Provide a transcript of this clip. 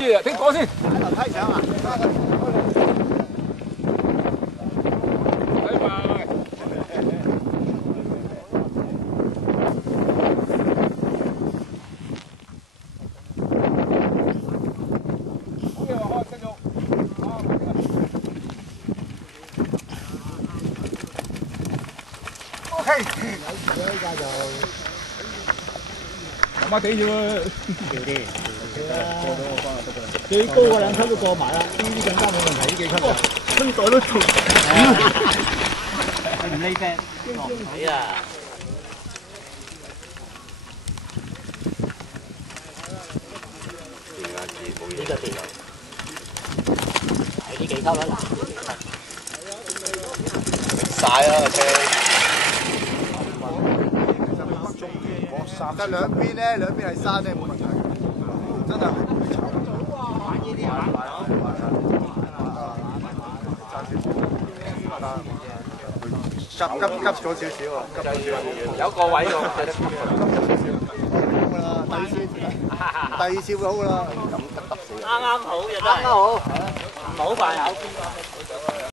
聽講先。樓梯上啊！拜拜。OK。麻麻地啫喎。調啲。最高嗰兩級都過埋啦，呢啲更加冇問題，呢幾級啊，春袋都做。你唔理聲，落水啦！呢個電係呢幾級啊？晒啦個車。得兩邊咧，兩邊係山咧，冇問題。真係。急咗少少啊！急咗少少，有個位喎，第二次會好噶啦，啱啱好就得，啱啱好，唔好快口。